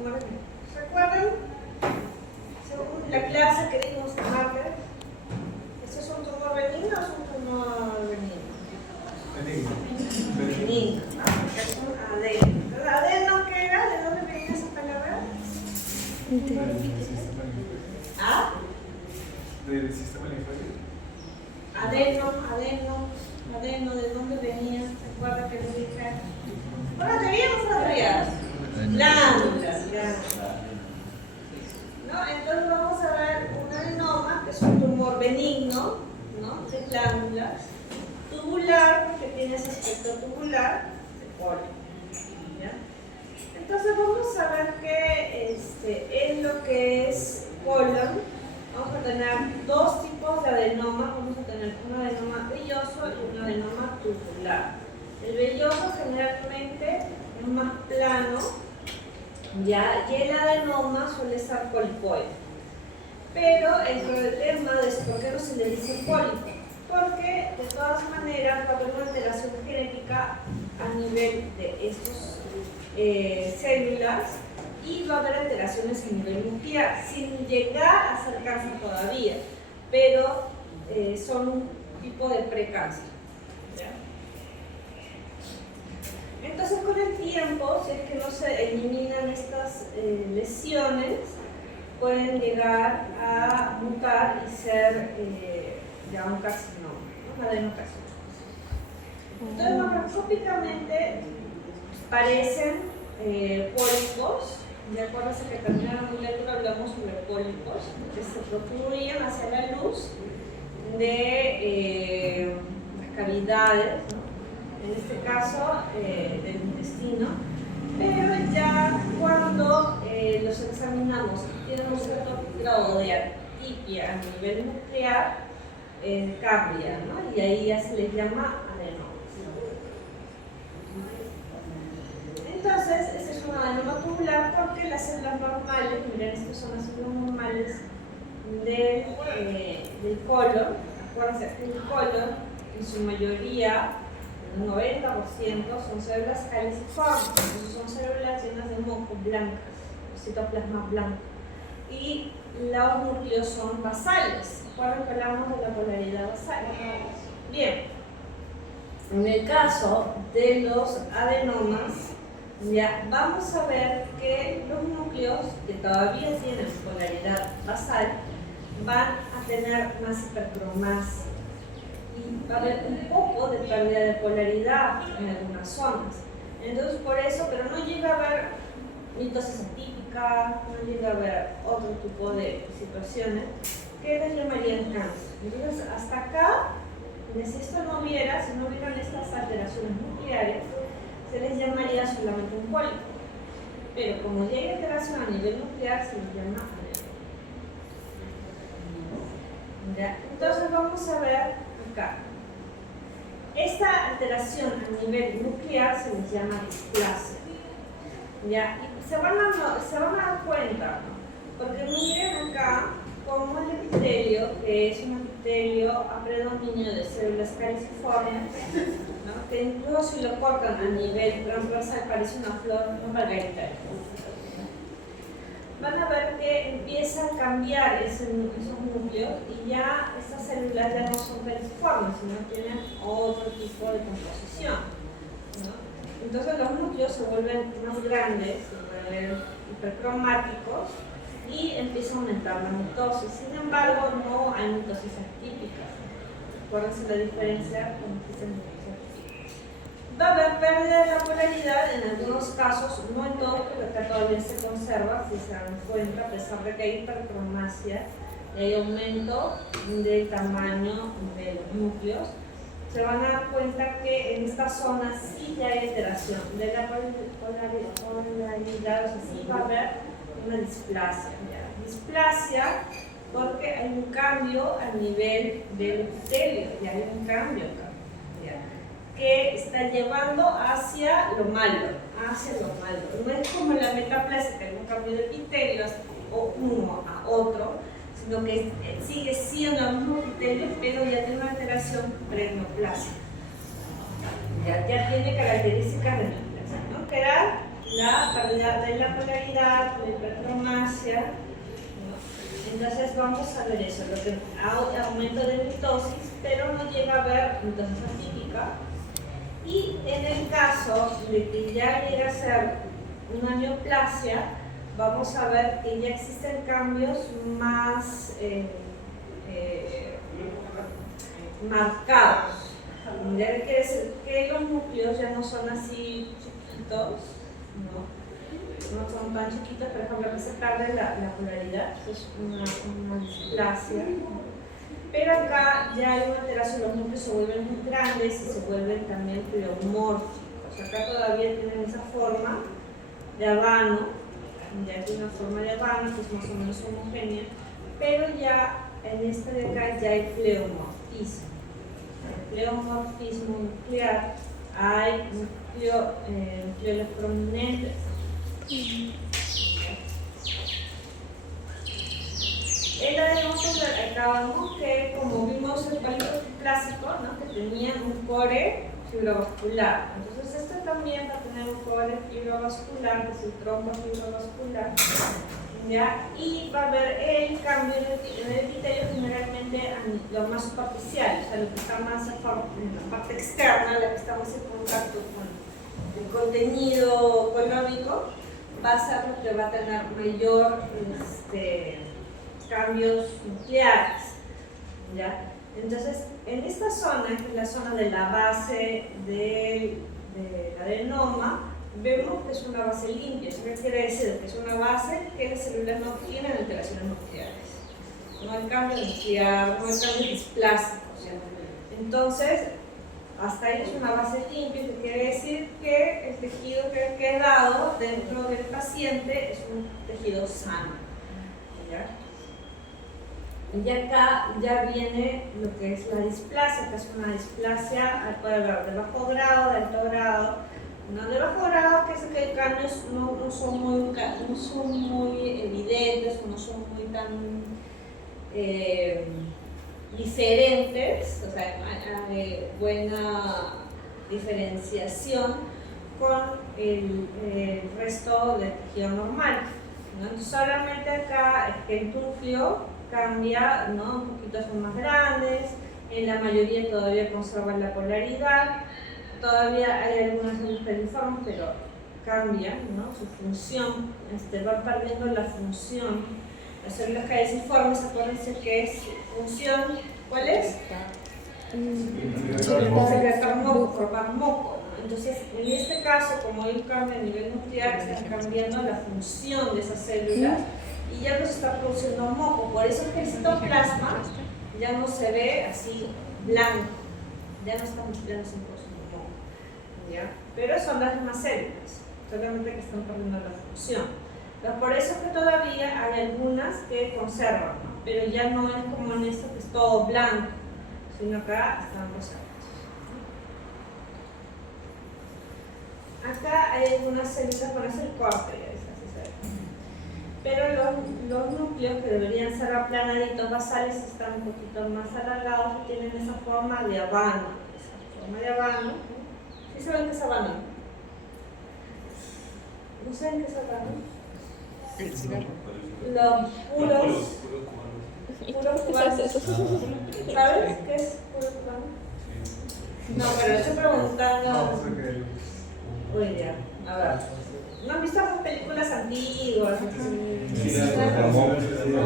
tumor benigno. ¿Recuerdan? Según la clase que dimos en martes, ¿esto es un tumor benigno o es un tumor benigno? Benigno, ¿no? Porque es un adeno. Entonces, ¿adeno qué era? ¿De dónde venía esa palabra? ¿Ah? ¿Del sistema linfático? Adeno, ¿de dónde venía? ¿Recuerda que les dije? Bueno, teníamos otras glándulas. ¿No? Entonces vamos a ver un adenoma, que es un tumor benigno, ¿no? De glándulas, tubular, porque tiene ese aspecto tubular, de colon. ¿Ya? Entonces vamos a ver qué es lo que es colon. Vamos a tener dos tipos de adenoma. Vamos a tener un adenoma velloso y un adenoma tubular. El velloso generalmente es más plano, ¿ya? Y el adenoma suele ser polipoide. Pero el problema es por qué no se le dice pólipo. Porque de todas maneras va a haber una alteración genética a nivel de estas células y va a haber alteraciones a nivel nuclear, sin llegar a ser cáncer todavía, pero son un tipo de precáncer. Entonces, con el tiempo, si es que no se eliminan estas lesiones, pueden llegar a mutar y ser ya un carcinoma, ¿no? Un adenocarcinoma. Entonces, macroscópicamente parecen pólipos. De acuerdo a que termina la molécula, hablamos sobre pólipos que se protruyen hacia la luz de las cavidades, ¿no? En este caso del intestino, pero ya cuando los examinamos tienen un cierto grado de atipia a nivel nuclear, cambia, ¿no? Y ahí ya se les llama adenoma. Entonces, este es un adenoma tubular porque las células normales, miren, estas son las células normales del colon. Acuérdense que el colon, en su mayoría, el 90%, son células caliciformes, entonces son células llenas de moco blancas, citoplasma blanco. Y los núcleos son basales. Recuerden que hablamos de la polaridad basal. Bien, en el caso de los adenomas, ya vamos a ver que los núcleos que todavía tienen polaridad basal van a tener más hipercromasia y va a haber un poco de pérdida de polaridad en algunas zonas. Entonces, por eso, pero no llega a haber mitosis atípica, no llega a haber otro tipo de situaciones que les llamarían cáncer. Entonces, hasta acá, si esto no hubiera, si no hubieran estas alteraciones nucleares, se les llamaría solamente un pólipo. Pero como ya hay alteración a nivel nuclear, se les llama adenoma. Entonces vamos a ver acá. Esta alteración a nivel nuclear se les llama displasia. ¿Ya? Y se van a dar cuenta, ¿no? Porque miren acá como el epitelio, que es un epitelio a predominio de células caliciformes, ¿no? Que incluso si lo cortan a nivel transversal parece una flor, una margarita. Van a ver que empieza a cambiar esos núcleos y ya estas células ya no son caliciformes, sino tienen otro tipo de composición, ¿no? Entonces los núcleos se vuelven más grandes, se vuelven hipercromáticos y empieza a aumentar la mitosis. Sin embargo, no hay mitosis atípica. Acuérdense la diferencia con mitosis atípica. Va a haber pérdida de la polaridad en algunos casos, no en todos, porque acá todavía se conserva, si se dan cuenta, a pesar de que hay hipercromasia y hay aumento del tamaño de los núcleos. Se van a dar cuenta que en esta zona sí ya hay alteración de la polaridad, o sea, sí va a haber una displasia. ¿Ya? Displasia porque hay un cambio a nivel del epitelio, ya hay un cambio acá, ¿ya? Que está llevando hacia lo malo, No es como la metaplasia, que hay un cambio de epitelio o uno a otro, sino que sigue siendo el mismo epitelio, pero ya tiene una alteración preneoplasia. Ya tiene características de neoplasia, ¿no? Que era la pérdida de la polaridad, la hipertromasia, ¿no? Entonces vamos a ver eso, lo que aumento de mitosis, pero no llega a haber mitosis atípica. Y en el caso de que ya llegue a ser una neoplasia, vamos a ver que ya existen cambios más marcados. Ya quiere decir que los núcleos ya no son así chiquitos, no son tan chiquitos, por ejemplo, que se pierde la polaridad, eso es una displasia. Pero acá ya hay una alteración, los núcleos se vuelven muy grandes y se vuelven también pleomórficos. Acá todavía tienen esa forma de habano, ya tiene una forma de habano que es más o menos homogénea, pero ya en este de acá ya hay pleomorfismo. El pleomorfismo nuclear, hay nucleoles prominentes. En la de nosotros acabamos que, como vimos el palito clásico, ¿no? Que tenía un core fibrovascular. Entonces, este también va a tener un core fibrovascular, que es el trombo fibrovascular, ¿ya? Y va a haber el cambio en el epitelio generalmente en lo más superficial, o sea, lo que está más en la parte externa, la que estamos en contacto con el contenido colónico, va a ser lo que va a tener mayor cambios nucleares, ¿ya? Entonces, en esta zona, que es la zona de la base del adenoma, vemos que es una base limpia. ¿Eso qué quiere decir? Que es una base que las células no tienen alteraciones nucleares. No hay cambio nuclear, no hay cambios displásicos. Entonces, hasta ahí es una base limpia, que quiere decir que el tejido que ha quedado dentro del paciente es un tejido sano, ¿ya? Y acá ya viene lo que es la displasia, que es una displasia, puede haber de bajo grado, de alto grado. No, de bajo grado, que es que cambios no son muy evidentes, no son muy tan diferentes, o sea, hay buena diferenciación con el resto del tejido normal, ¿no? Entonces, solamente acá es que el núcleo cambia, ¿no? Un poquito son más grandes, en la mayoría todavía conservan la polaridad, todavía hay algunas células periformes, pero cambian, ¿no? Su función, van perdiendo la función. Las células caiciformes, acuérdense que es función, ¿cuál es? Secretar moco, formar moco. Entonces, en este caso, como hay un cambio a nivel nuclear, están cambiando la función de esas células y ya no se está produciendo moco. Por eso es que el citoplasma ya no se ve así blanco, ya no estamos produciendo moco, ¿ya? Pero son las mismas células, solamente que están perdiendo la función. Entonces, por eso es que todavía hay algunas que conservan, ¿no? Pero ya no es como en esto que es todo blanco, sino acá están rosados. Acá hay algunas células, bueno, es el corte, pero los núcleos que deberían ser aplanaditos basales están un poquito más alargados y tienen esa forma de habano. ¿Sí saben qué es habano? ¿No saben qué es habano? Los puros cubanos. ¿Sabes qué es puro cubano? No, pero estoy preguntando. Uy, ya, a ver. ¿No han visto las películas antiguas?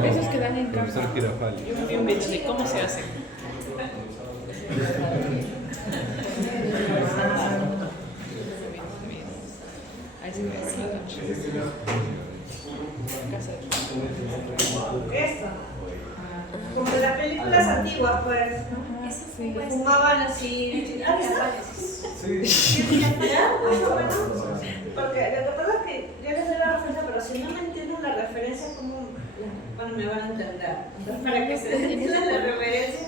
Esos que dan en casa. Yo bien bicho, ¿y cómo se hace? Ahí se ve. Esto. Como de las películas antiguas, pues, ¿no? Eso sí. Que fumaban así. ¿Ah, viste? Sí. ¿Ya? Bueno. Porque lo que pasa es que yo les doy la referencia, pero si no me entienden la referencia, ¿cómo me van a entender? Entonces, para que se entienda la referencia,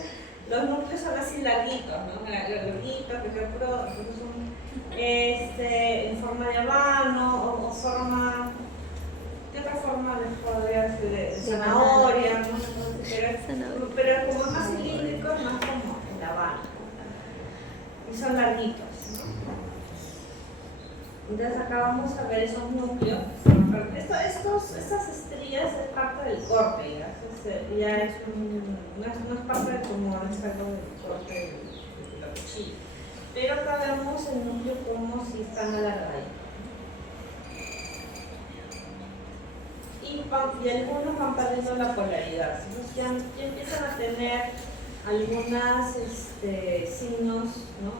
los núcleos son así larguitos, ¿no? Larguitos, que son en forma de habano o forma. ¿Qué otra forma les podría decir? De zanahoria, ¿no? Pero como más cilíndricos, más como el habano. Y son larguitos, ¿no? Entonces acá vamos a ver esos núcleos. Estas estrías es parte del corte, ¿ya? Ya es no es parte del tumor, es algo del corte de la cuchilla. Pero acá vemos el núcleo como si están alargaditos. Y algunos van perdiendo la polaridad. Entonces ya empiezan a tener algunos signos, ¿no?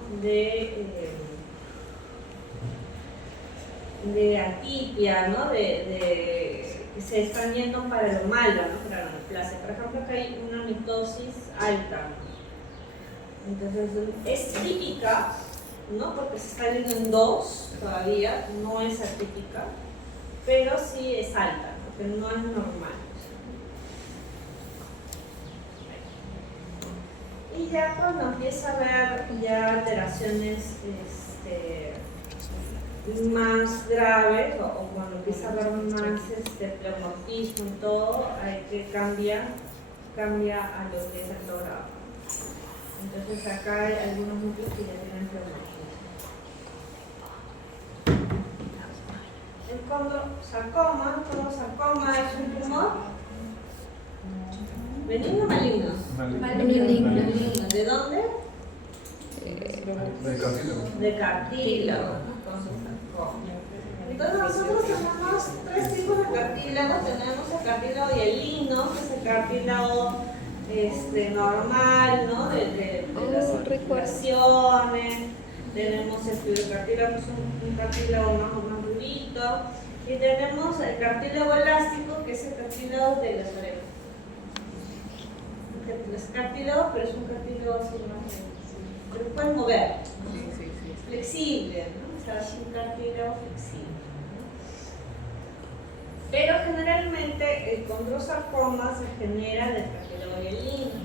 de atipia, ¿no? Que se están yendo para lo malo, ¿no? Para la neoplasia. Por ejemplo, acá hay una mitosis alta. Entonces, es típica, ¿no? Porque se está viendo en 2 todavía, no es atípica, pero sí es alta, ¿no? Que no es normal. Y ya cuando empieza a haber ya alteraciones más graves o cuando empieza a haber más pleomorfismo y todo, hay que cambia a lo que es el logrado. Entonces acá hay algunos núcleos que ya tienen pleomorfismo. El condrosarcoma es un tumor benigno o maligno. Maligno. ¿De dónde? De cartílago. De cartílago. Entonces nosotros tenemos 3 tipos de cartílago. Tenemos el cartílago hialino, que es el cartílago normal, ¿no? de las articulaciones. Tenemos el fibrocartílago, que es un cartílago más durito. Y tenemos el cartílago elástico, que es el cartílago de las orejas. Es cartílago, pero es un cartílago así más. Pero puedes mover, ¿no? Sí. Flexible, ¿no? O sea, es un cartílago flexible, ¿no? Pero generalmente el condrosarcoma se genera del cartílago hialino,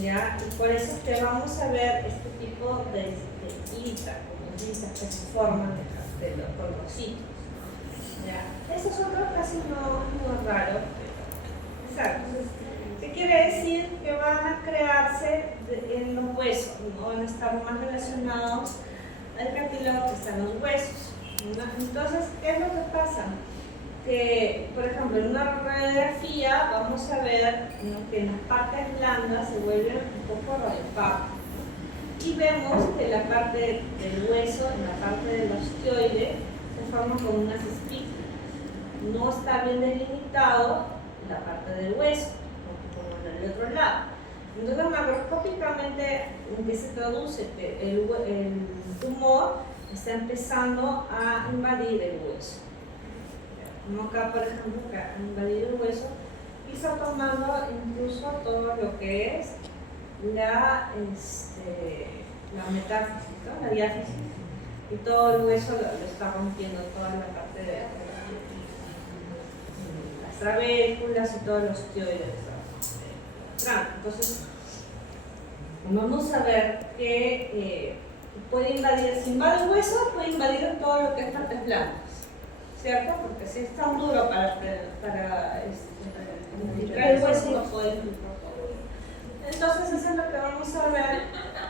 ¿ya? Y por eso es que vamos a ver este tipo de islita, como islitas que se forman de los condrocitos, ¿ya? Esos otros casi no es raro, pero exacto. ¿Qué quiere decir? Que van a crearse en los huesos, ¿no? Van a estar más relacionados al cartílago que está en los huesos, ¿no? Entonces, ¿qué es lo que pasa? Que, por ejemplo, en una radiografía vamos a ver, ¿no? Que en las partes blandas se vuelven un poco radiopáticas, ¿no? Y vemos que la parte del hueso, en la parte del osteoide, se forma con unas espinas. No está bien delimitado la parte del hueso, del otro lado. Entonces, macroscópicamente, ¿en qué se traduce? Que el tumor está empezando a invadir el hueso. Como acá, por ejemplo, que a invadir el hueso y está tomando incluso todo lo que es la metáfisis, ¿no? La diáfisis. Y todo el hueso lo está rompiendo, toda la parte de las trabéculas y todos los osteoides. Entonces, vamos a ver que puede invadir, si invade el hueso, puede invadir todo lo que es partes blandas, ¿cierto? Porque si es tan duro para infiltrar el hueso, no puede infiltrar todo. Entonces, eso es lo que vamos a ver,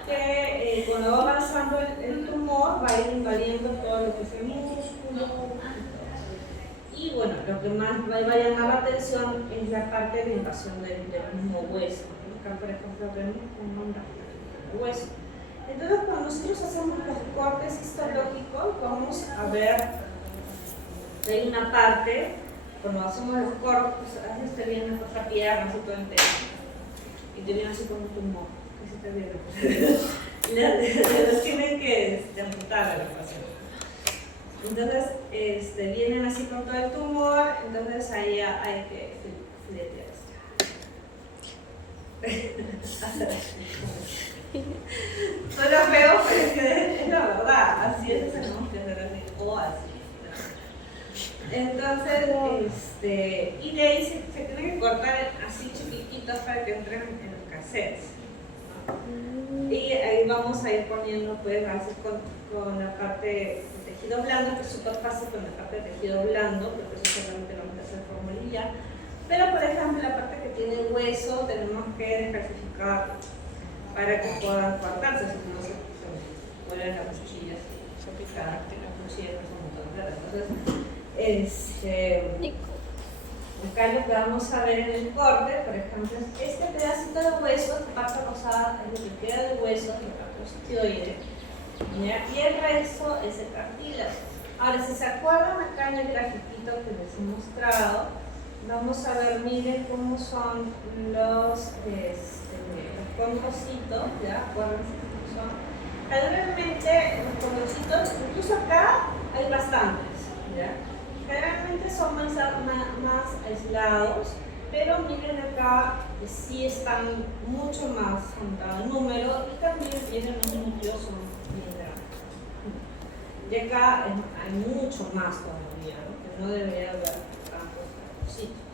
que cuando va avanzando el tumor, va a ir invadiendo todo lo que es el músculo. Y bueno, lo que más va a llamar la atención es la parte de invasión del mismo hueso. Acá, por ejemplo, vemos un hueso. Entonces, cuando nosotros hacemos los cortes histológicos, vamos a ver que hay una parte, cuando hacemos los cortes, a veces te viene otra pierna, así todo entero. Y te viene así como un tumor. Así te viene. Los tienen que amputar a la paciente. Entonces, vienen así con todo el tumor, entonces ahí hay que filetear. Suena feo, pero es la verdad, así es, tenemos que hacer así, o así. Entonces, y de ahí se tiene que cortar así chiquititos para que entren en los cassettes, ¿no? Y ahí vamos a ir poniendo, pues, así con la parte de tejido blando, que es súper fácil con la parte de tejido blando, porque eso solamente lo vamos a hacer formulilla. Pero, por ejemplo, la parte que tiene hueso, tenemos que descalcificar para que puedan cortarse, si no se vuelven las cuchillas Claro, sí, eso es un montón, claro. Entonces, acá lo que vamos a ver en el corte, por ejemplo, es este pedacito de hueso, esta parte rosada es lo que queda del hueso, la parte ostioide, ¿ya? Y el resto es el cartílago. Ahora, si se acuerdan acá en el grafiquito que les he mostrado, vamos a ver, miren cómo son los condrocitos, ¿ya? Acuérdense cómo son. Generalmente los condrocitos, incluso acá hay bastantes, ¿ya? Generalmente son más aislados, pero miren acá que sí están mucho más juntados el número y también tienen los núcleos son bien grandes. Y acá hay mucho más todavía, ¿no? Que no debería haber tantos sitios.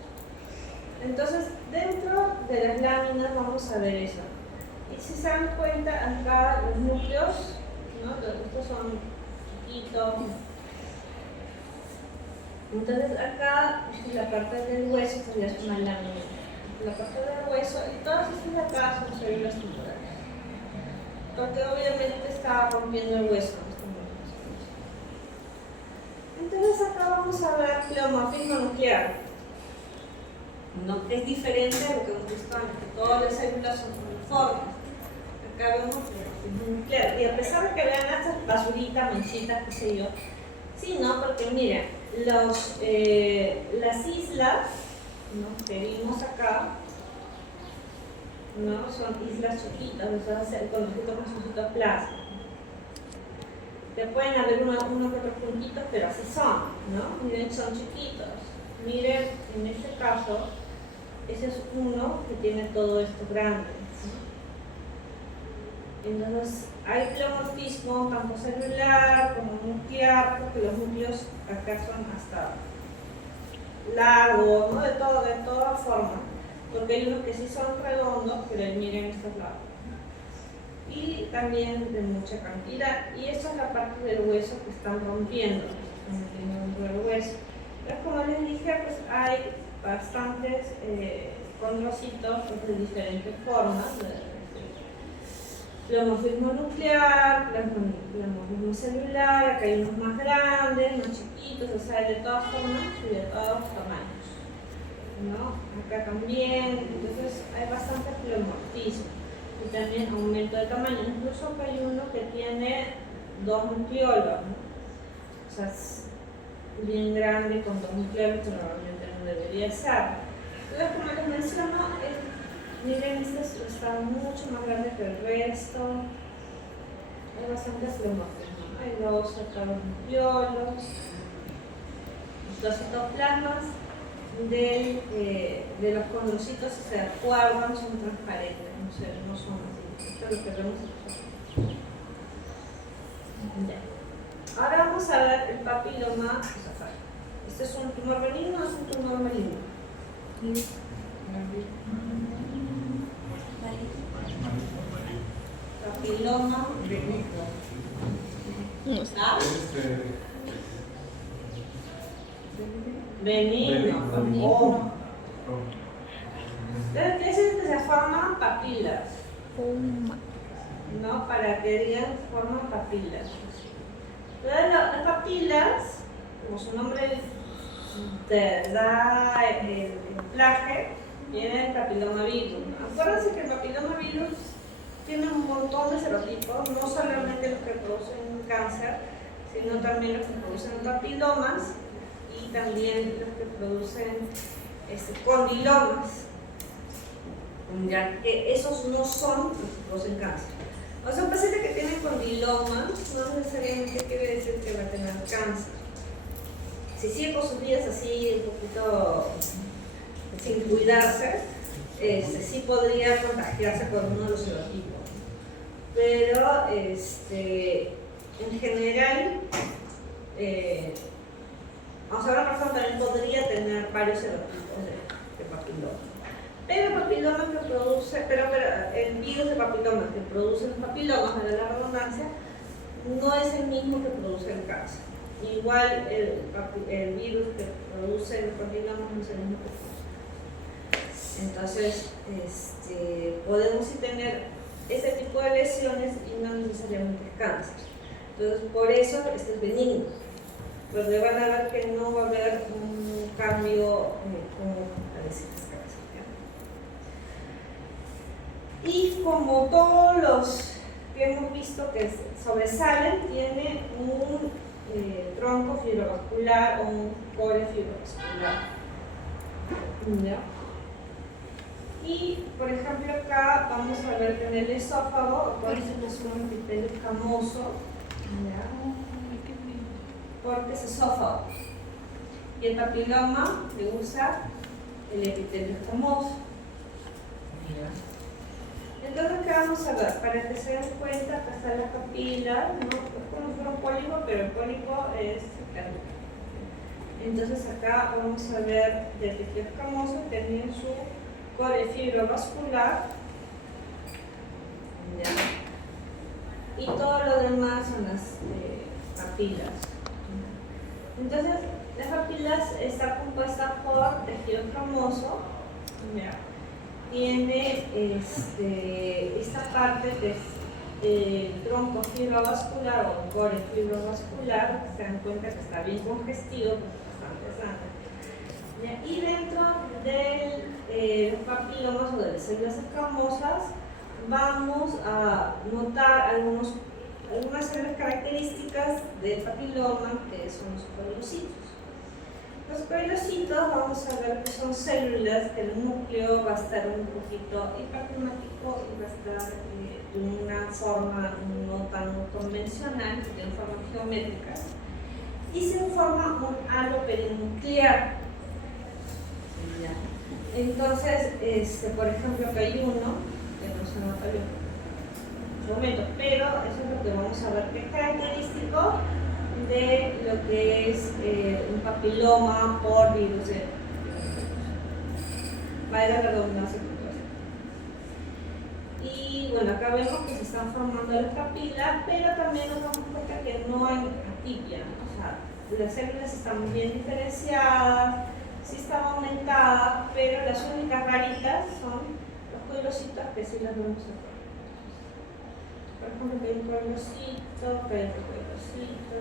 Entonces, dentro de las láminas vamos a ver eso. Y si se dan cuenta, acá los núcleos, ¿no? Estos son chiquitos. Entonces acá la parte del hueso sería una lámina. La parte del hueso y todas estas de acá son células tumorales. Porque obviamente está rompiendo el hueso en este momento. Entonces acá vamos a ver pleomorfismo nuclear. ¿No? Es diferente a lo que hemos visto antes, que todas las células son uniformes. Acá vemos pleomorfismo nuclear. Y a pesar de que vean estas basuritas, manchitas, qué sé yo, sí, ¿no? Porque mira, las islas, ¿no? Que vimos acá, ¿no? Son islas chiquitas, o sea, conocido como citoplasma. Que pueden haber unos que otros puntitos, pero así son, ¿no? Miren, son chiquitos. Miren, en este caso, ese es uno que tiene todo esto grande, ¿sí? Entonces, hay pleomorfismo tanto celular como nuclear, porque los núcleos acá son hasta largos, ¿no? De toda forma, porque hay unos que sí son redondos, pero miren estos lados. Y también de mucha cantidad. Y esta es la parte del hueso que están rompiendo, dentro del hueso. Entonces, como les dije, pues hay bastantes condrocitos de diferentes formas. Pleomorfismo nuclear, pleomorfismo celular, acá hay unos más grandes, más chiquitos, o sea, de todas formas y de todos tamaños, ¿no? Acá también, entonces hay bastante pleomorfismo y también aumento de tamaño, incluso acá hay uno que tiene 2 nucleolos, ¿no? O sea, es bien grande con 2 nucleolos, que normalmente no debería ser. Entonces, como les menciono, miren, este está mucho más grande que el resto. Hay bastante pleomorfismo, ¿no? Hay los nucleolos, los citoplasmas de los condrocitos, si se acuerdan, son transparentes, no son así. Esto es lo que vemos aquí. Ya. Ahora vamos a ver el papiloma esofágico. ¿Este es un tumor benigno o es un tumor maligno? Papiloma benigno. ¿Ah? Benigno. Oh. Entonces, ¿qué es que se forman papilas? ¿No? Para que digan, forman papilas. Entonces, las papilas, como su nombre te da el plaje, viene del papilomavirus. Acuérdense que el papilomavirus tiene un montón de serotipos, no solamente los que producen cáncer, sino también los que producen papilomas y también los que producen condilomas, ya que esos no son los que producen cáncer. O sea, un paciente que tiene condilomas no necesariamente quiere decir que va a tener cáncer. Si sigue con sus vidas así un poquito sin cuidarse, sí podría contagiarse con uno de los serotipos. Pero en general, vamos a ver, una persona también podría tener varios serotipos de papiloma. Pero el papiloma que produce, pero el virus de papiloma que produce los papilomas, de la redundancia, no es el mismo que produce el cáncer. Igual el virus que produce los papilomas no es el mismo que produce. Entonces, podemos sí tener ese tipo de lesiones y no necesariamente cáncer. Entonces, por eso este es benigno. Pero van a ver que no va a haber un cambio como parece que es cabeza. Y como todos los que hemos visto que sobresalen, tiene un tronco fibrovascular o un core fibrovascular. ¿Ya? Y, por ejemplo, acá vamos a ver que en el esófago, por eso es un epitelio escamoso, ¿ya? Porque es esófago. Y el papiloma le usa el epitelio escamoso. ¿Ya? Entonces, ¿qué vamos a ver? Para que se den cuenta, acá está la papila, ¿no? Es como si fuera un pólipo, pero el pólipo es cercano. Entonces, acá vamos a ver el epitelio escamoso que tiene su core fibrovascular, ¿ya? Y todo lo demás son las papilas. Entonces, las papilas están compuestas por tejido escamoso, ¿ya? Tiene esta parte que es el tronco fibrovascular o el core fibrovascular, se dan cuenta que está bien congestivo, pues es bastante grande. ¿Ya? Y dentro de los papilomas o de las células escamosas vamos a notar algunas células características del papiloma, que son los coilocitos. Los coilocitos vamos a ver que son células que el núcleo va a estar un poquito hipertemático y va a estar de una forma no tan convencional, de una forma geométrica, y se forma un halo perinuclear. Entonces, por ejemplo, acá hay uno, que no se nota bien en este momento, pero eso es lo que vamos a ver que es característico de lo que es un papiloma por virus de valga la redundancia. Y bueno, acá vemos que se están formando las papilas, pero también nos damos cuenta que no hay atipia, ¿no? O sea, las células están bien diferenciadas, sí están aumentadas, pero las únicas raritas son los coilocitos que sí las vemos acá. Por ejemplo, que hay un coilocito, que hay otro coilocito.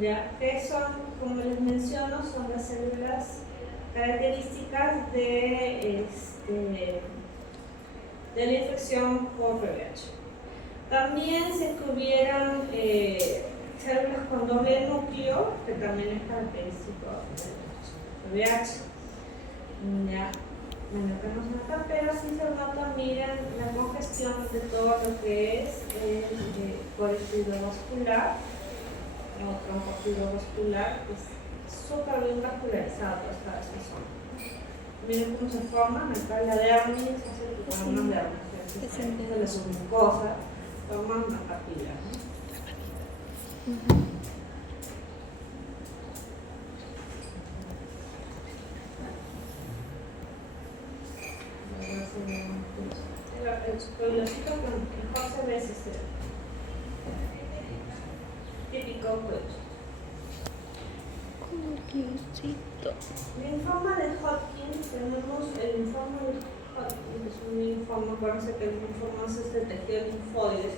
Ya, que son, como les menciono, son las células características de la infección por VIH. También se descubrieron células con doble núcleo, que también es característico del VIH. Ya. Bueno, acá no se nota, pero sí se nota, miren, la congestión de todo lo que es el core fibrovascular o tronco fibrovascular, que es súper bien vascularizado toda esta zona. Miren cómo se forman, acá la dermis, hace que forman dermis, de la submucosa, forman una papila, ¿no? El coilocito que mejor se ve es este típico coilocito. Linfoma de Hodgkin, tenemos el linfoma de Hodgkin, que es un linfoma, acuérdense que el linfoma es este tejido linfoide,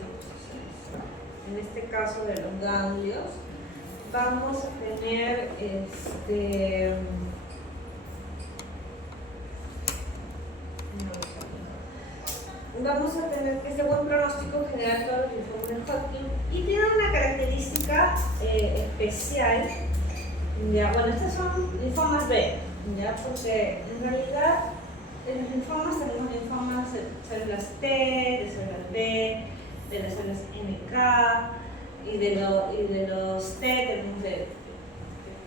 en este caso de los ganglios. Vamos a tener vamos a tener que este buen pronóstico en general todos los linfomas de Hodgkin, y tiene una característica especial. Ya, bueno, estos son linfomas B, ya, porque en realidad en los linfomas tenemos linfomas de células T, de células B, de las células NK, y de los T tenemos de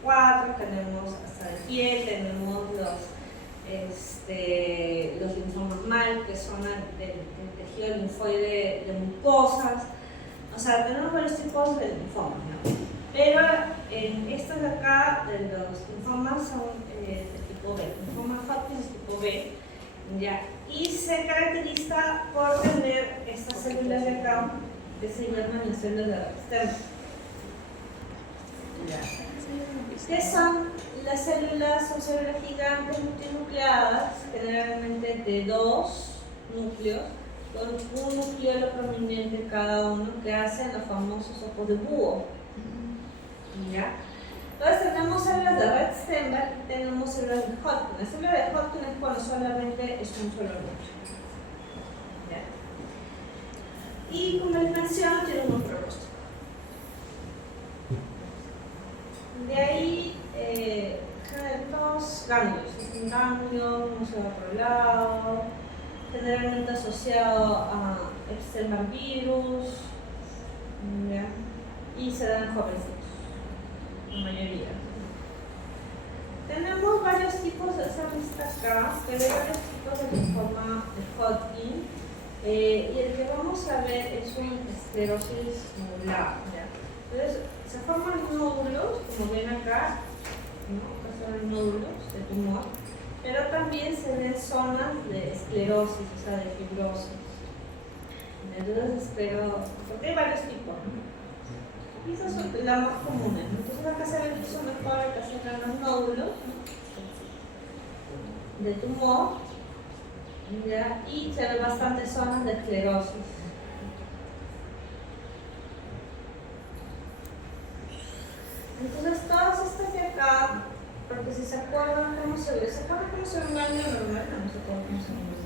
4, tenemos hasta de piel, tenemos los linfomas MAL, que son del tejido linfoide de mucosas. O sea, tenemos varios tipos de linfomas, ¿no? Pero estos de acá, de los linfomas, son de tipo B. Linfoma Hodgkin es tipo B, ¿ya? Y se caracteriza por tener estas células de acá, que se llaman las células de externo. ¿Qué son las células? Son células gigantes multinucleadas, generalmente de 2 núcleos, con un nucleolo prominente cada uno que hacen los famosos ojos de búho. ¿Ya? Entonces tenemos células de Rett Steinberg y tenemos células de Hodgkin. La célula de Hodgkin es cuando solamente es un solo núcleo. ¿Ya? Y como les menciono, tiene un núcleo rostro. De ahí generan dos ganglios. Un ganglio, uno se va a otro lado, generalmente asociado a Epstein-Barr virus, ¿ya? Y se dan jovencitos, la mayoría. Tenemos varios tipos de esa lista acá, pero hay varios tipos de linfoma de Hodgkin, y el que vamos a ver es una esclerosis nodular. Entonces, se forman nódulos, como ven acá, ¿no? Acá se ven nódulos de tumor, pero también se ven zonas de esclerosis, o sea, de fibrosis. Entonces, porque hay varios tipos, ¿no? Y esas son las más comunes, ¿no? Entonces, acá se ve incluso mejor, acá se ven los nódulos, ¿no? De tumor, ¿ya? Y se ven bastantes zonas de esclerosis. Entonces, todas estas de acá, porque si se acuerdan cómo se ve, ¿se acuerdan cómo se ve un ganglio normal? No se acuerdan cómo se ve un ganglio.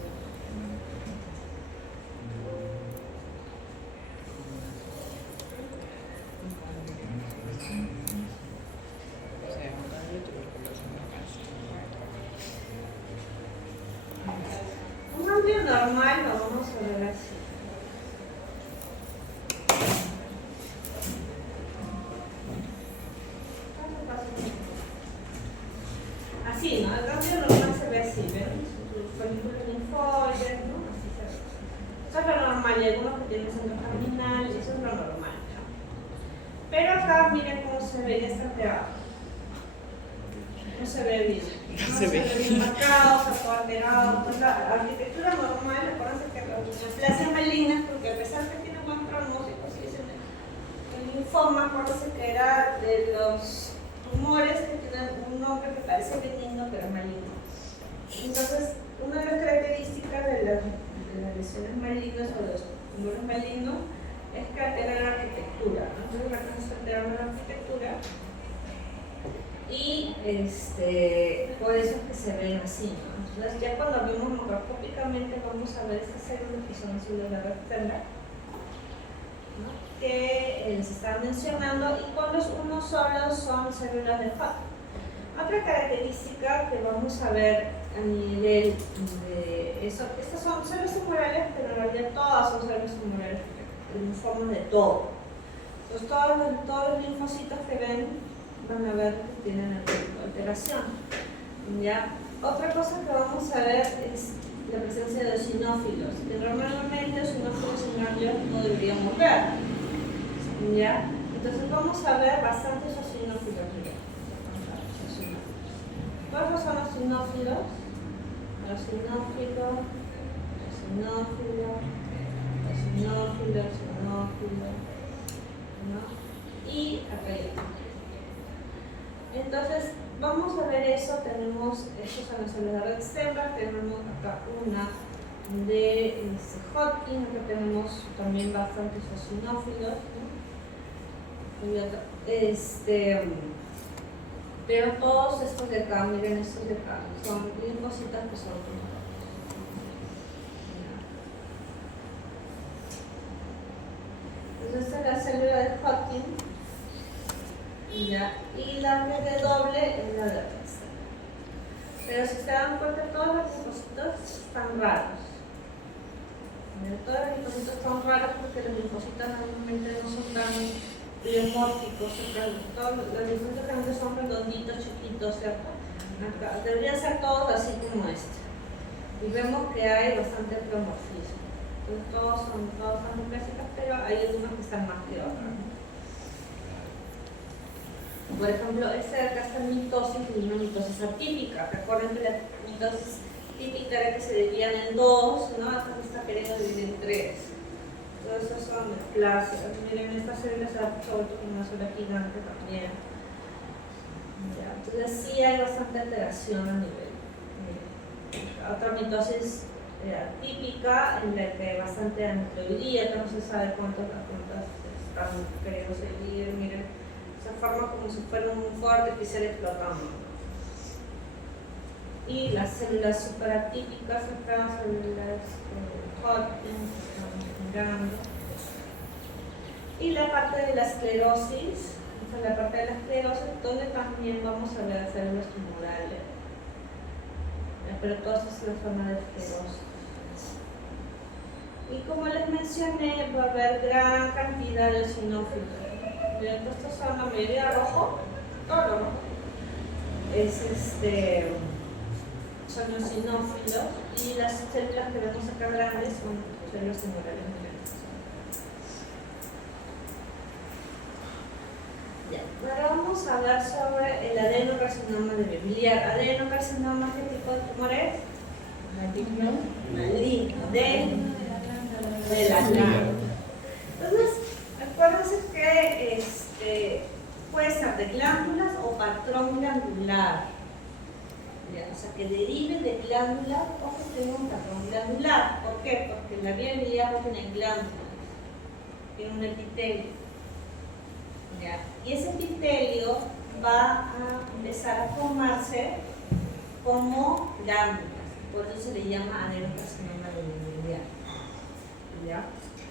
Un ganglio normal lo vamos a ver así. Así, ¿no? El ganglio normal se ve así, ¿ven? Folículos linfoides, ¿no? Así se ve. Eso es lo normal, y algunos que tienen centro terminal, eso es lo normal, ¿no? Pero acá miren cómo se ve, ya está alterado. No se ve bien. No se ve bien marcado, se fue alterado. Pues la arquitectura normal, acuérdense que las neoplasias malignas, porque a pesar que tiene buen pronóstico, sí, el linfoma, acuérdense que era de los tumores que tienen un nombre que parece benigno pero maligno. Entonces, una de las características de las lesiones malignas o de los tumores malignos es que alteran la arquitectura, ¿no? Entonces, acá se altera la arquitectura y por eso es que se ven así, ¿no? Entonces, ya cuando vemos macroscópicamente vamos a ver estas células que son células de Rett Steinberg, ¿no? Que les estaba mencionando, y con los unos solos son células de Hodgkin. Otra característica que vamos a ver a nivel de eso, estas son células tumorales, pero en realidad todas son células tumorales, linfomas de todo. Entonces todos los linfocitos que ven van a ver que tienen alteración. ¿Ya? Otra cosa que vamos a ver es la presencia de eosinófilos, que normalmente eosinófilos en ganglios no deberíamos ver. ¿Ya? Entonces vamos a ver bastantes eosinófilos. ¿Cuáles son los eosinófilos? Eosinófilo, ¿no? Y acá hay otro. Entonces, vamos a ver eso. Tenemos, estos son las células de Rett Steinberg, tenemos acá una de Hodgkin, acá tenemos también bastantes eosinófilos, ¿no? Y otra. Pero todos estos de acá, miren estos de acá, son linfocitos que son tumorales. Entonces esta es la célula de Hodgkin, ¿ya? Y la que de doble es la de Rett Steinberg. Pero si se dan cuenta, todos los linfocitos están raros. Todos los linfocitos están raros porque los linfocitos normalmente no son tan pleomórficos, todos los linfocitos generalmente son redonditos, chiquitos, ¿cierto? Acá, deberían ser todos así como este. Y vemos que hay bastante pleomorfismo. Entonces todos son neoplásicas, pero hay algunos que están más que otros, ¿no? Por ejemplo, este de acá está en mitosis, y una mitosis atípica. Recuerden que la mitosis típica era que se dividían en dos, ¿no? Acá se está queriendo dividir en tres. Todas esas son neoplasias. Miren, esta célula se ha vuelto como una célula gigante también. Ya, entonces sí hay bastante alteración a nivel. Otra mitosis atípica, en la que hay bastante angiología, que no se sabe cuántas están queriendo seguir. Miren, se forma como si fuera un fuerte que se explotando. Y las células superatípicas, acá, células Hodgkin, que estamos mirando. Y la parte de la esclerosis, esta es la parte de la esclerosis, donde también vamos a ver células tumorales. Pero todo eso es la zona de esclerosis. Y como les mencioné, va a haber gran cantidad de eosinófilos. Estos son la mayoría rojo, todo lo rojo. Son eosinófilos, y las células que vemos acá grandes son células tumorales. Ya. Ahora vamos a hablar sobre el adenocarcinoma de biliar. ¿Adenocarcinoma qué tipo de tumor es? Maligno. De la glándula. Entonces, acuérdense que puede ser de glándulas o patrón glandular. Ya, o sea, que derive de glándula o que tenga un patrón glandular. ¿Por qué? Porque la vía biliar no tiene glándulas, tiene un epitelio. ¿Ya? Y ese epitelio va a empezar a formarse como glándulas, por eso se le llama adenocarcinoma de biliar. ¿Ya?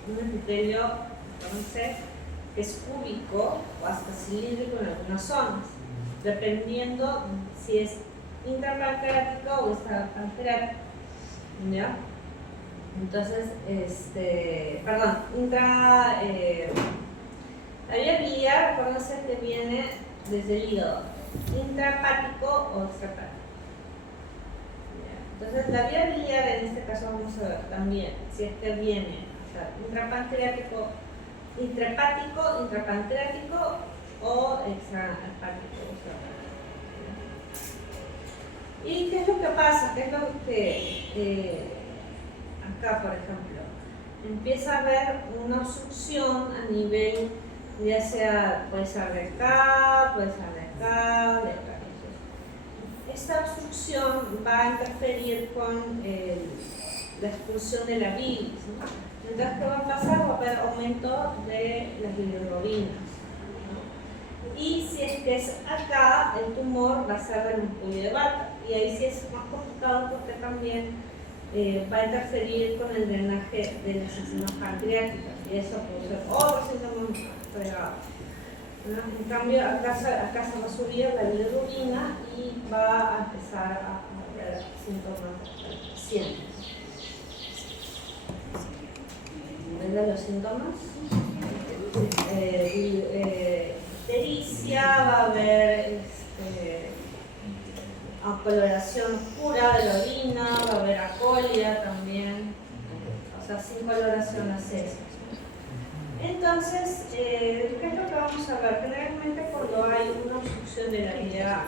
Un epitelio, entonces, que es cúbico o hasta cilíndrico en algunas zonas, dependiendo si es intrapancreático o extrapancreático. ¿Ya? Entonces, la vía biliar, acuérdense que viene desde el hígado, intrahepático o extrahepático. Entonces, la vía biliar en este caso vamos a ver también si es que viene, o sea, intrapancreático, intrapancreático o extrahepático. ¿Y qué es lo que pasa? ¿Qué es lo que acá, por ejemplo, empieza a haber una obstrucción a nivel, ya sea, puede ser de acá, puede ser de acá, de acá. Esta obstrucción va a interferir con la expulsión de la bilis, ¿no? Entonces, ¿qué va a pasar? Va a haber aumento de las bilirrubinas, ¿no? Y si es que es acá, el tumor va a ser del músculo de Bartter, y ahí sí es más complicado porque también va a interferir con el drenaje de las enzimas pancreáticas, y eso puede ser otro síntoma fregado. En cambio, acá se va a subir la bilirrubina y va a empezar a haber síntomas del paciente. ¿Ven los síntomas? Ictericia, va a haber coloración oscura de la orina, va a haber acolia también, o sea, sin coloración acesa. Entonces, ¿qué es lo que vamos a ver? Generalmente cuando hay una obstrucción de la vía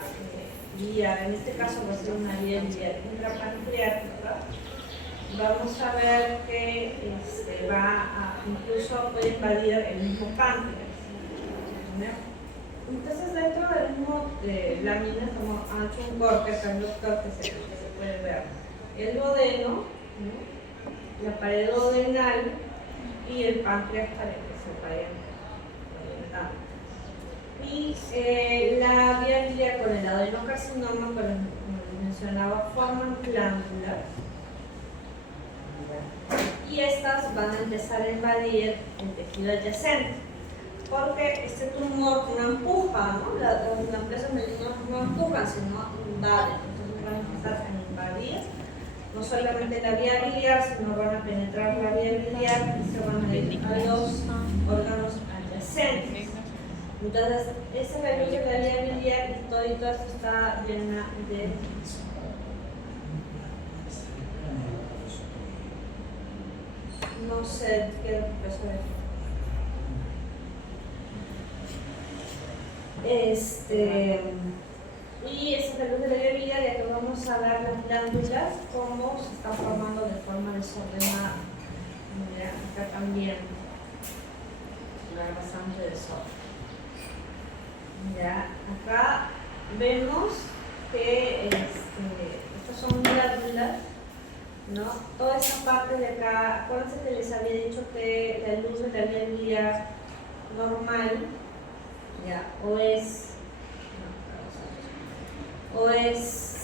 biliar, en este caso va a ser una vía biliar intrapancreática, vamos a ver que incluso puede invadir el mismo páncreas. Entonces, dentro del mismo lámina han hecho un corte, acá en los cortes se puede ver el duodeno, ¿no? La pared duodenal y el páncreas para que se vaya orientando. Y la vía biliar con el adenocarcinoma, como les mencionaba, forman glándulas, y estas van a empezar a invadir el tejido adyacente, porque este tumor no empuja, ¿no? Las empresas malignas no empujan, sino invaden. Entonces van a empezar a invadir no solamente la vía biliar, sino van a penetrar la vía biliar y se van a ir a los órganos adyacentes. Entonces, esa es la luz de la vía biliar y todo esto está llena de no sé qué empezó a decir. Y esa es la luz de la vía biliar, ya que vamos a ver las glándulas cómo se están formando de forma desordenada. Mira, acá también bastante desorden. Ya, acá vemos que estas son glándulas, ¿no? Toda esa parte de acá, acuérdense que les había dicho que la luz de la vía normal, ya, o es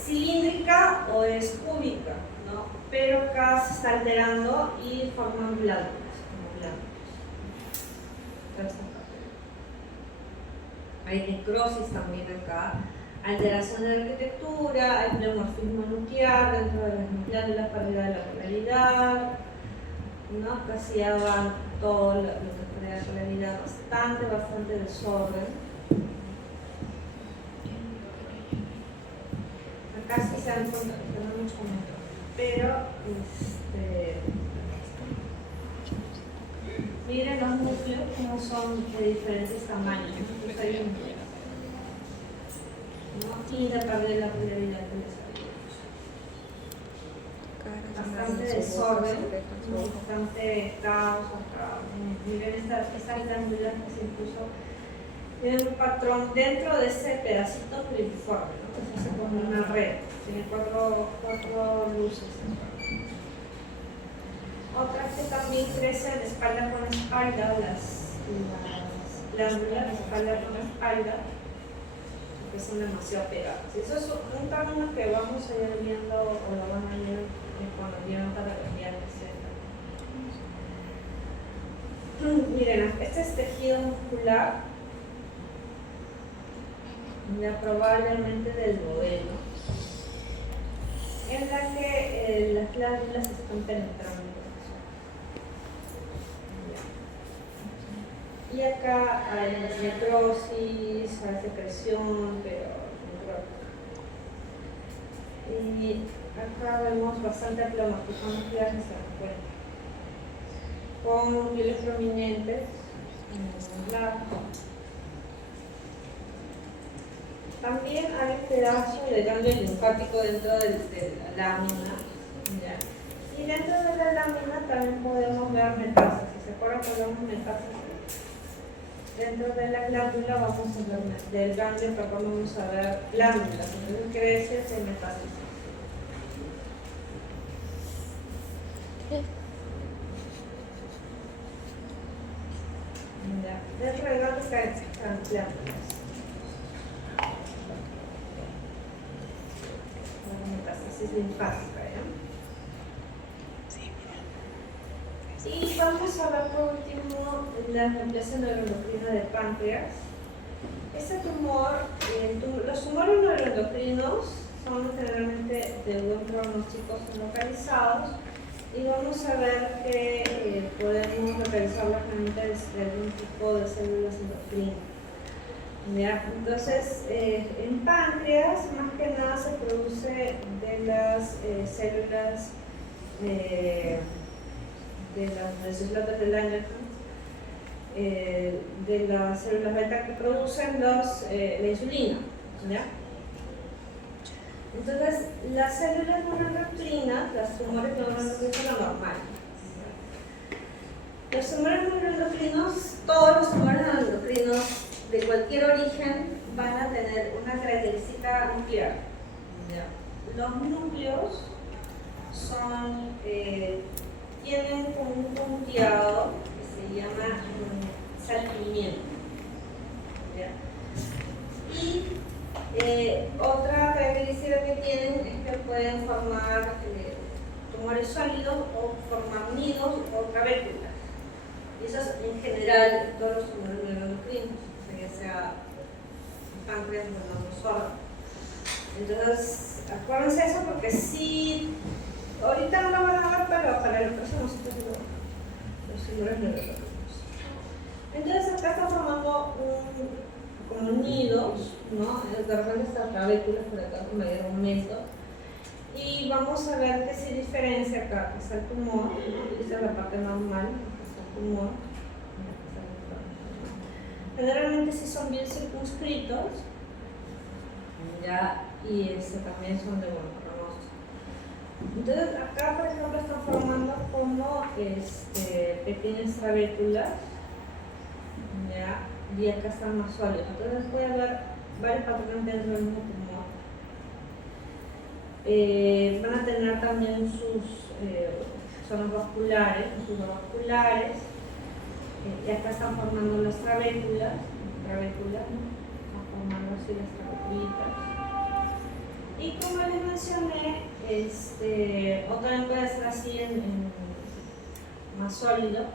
cilíndrica o es cúbica, ¿no? Pero acá se está alterando y forman glándulas, como glándulas. Toda esta parte. Hay necrosis también acá, alteración de la arquitectura, hay pleomorfismo nuclear dentro de las glándulas, pérdida de la polaridad, ¿no? Casi ya van todo lo que es pérdida de polaridad, bastante desorden. Acá sí se dan cuenta que no mucho menos, pero miren los núcleos como son de diferentes tamaños. Entonces hay y de perder la polaridad que les había dicho. Bastante desorden, bastante caos acá. Miren estas glándulas que se incluso tienen un patrón dentro de ese pedacito filiforme, ¿no? Que se hace como una red, tiene cuatro luces. Otras que también crecen espalda con espalda, las glándulas de espalda con espalda, que son demasiado pegadas. Eso es un término que vamos a ir viendo o lo van a ver cuando vieron patología presente. Miren, este es tejido muscular, ya probablemente del duodeno, en la que las glándulas están penetrando. Y acá hay necrosis, hay secreción, pero necrótica. Y acá vemos bastante pleomorfismo nuclear, se dan cuenta, con núcleos prominentes en el lado. También hay un pedazo de ganglio linfático dentro de la lámina, ¿ya? Y dentro de la lámina también podemos ver metástasis. ¿Se acuerdan que hablamos de metástasis? Dentro de la glándula vamos a ver, del ganglio, pero vamos a ver glándulas, entonces crece ese metástasis. Dentro de glándulas están glándulas. Metástasis linfática, ¿ya? Y vamos a ver por último la ampliación neuroendocrina del páncreas. Este tumor, los tumores neuroendocrinos son generalmente de buen pronóstico, son localizados y vamos a ver que podemos localizar la genética de algún tipo de células endocrinas. ¿Ya? Entonces, en páncreas, más que nada se produce de las células de las islotes del Langerhans, de las células beta que producen la insulina, ¿ya? Entonces, las células neuroendocrinas, las tumores neuroendocrinos son lo normal. Los tumores neuroendocrinos, todos los tumores neuroendocrinos de cualquier origen van a tener una característica nuclear, ¿ya? Los núcleos son tienen un punteado que se llama salpimiento, ¿ya? Y otra característica que tienen es que pueden formar tumores sólidos o formar nidos o cabéculas. Y eso es en general en todos los tumores neuroendocrinos, ya sea páncreas o sordo. Entonces, acuérdense eso porque sí. Ahorita no lo van a ver, pero para el próximo nosotros los tumores neuroendocrinos. Entonces acá está formando como nidos, ¿no? De repente está cabéculas por acá con mayor aumento. Y vamos a ver que se diferencia acá, está el tumor, ¿no? Esta es la parte normal, acá está el tumor. Generalmente sí son bien circunscritos, ¿ya? Y también son de buen pronóstico. Entonces acá por ejemplo están formando como pequeñas trabéculas, ¿ya? Y acá están más sólidos. Entonces puede haber varios patrones dentro del mismo tumor. Van a tener también sus zonas vasculares, sus vasculares, y acá están formando las trabéculas, ¿no? Están formando así las trabéculitas. Y como les mencioné, o también puede ser así en más sólido,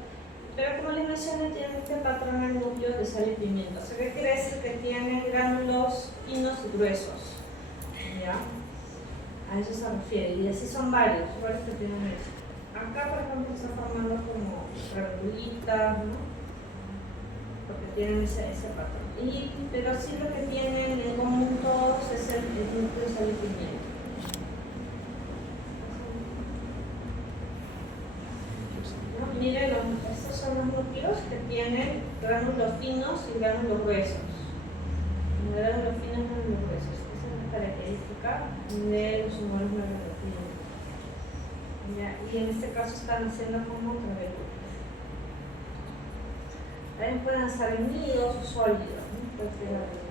pero como les mencioné, tienen este patrón en núcleo de sal y pimienta. O sea, ¿qué quiere decir? Que tienen gránulos finos y gruesos, ¿ya? A eso se refiere, y así son varios que tienen eso. Acá, por ejemplo, se está formando como trabéculitas, ¿no? Porque tienen ese patrón. Pero sí lo que tienen en común todos es el núcleo de sal y pimienta. ¿No? Miren, estos son los núcleos que tienen gránulos finos y gránulos gruesos. Gránulos finos y gránulos gruesos. Esa es la característica de los humores neurotrofinos. Y en este caso están haciendo como trabéculas. También pueden ser unidos o sólidos, ¿no?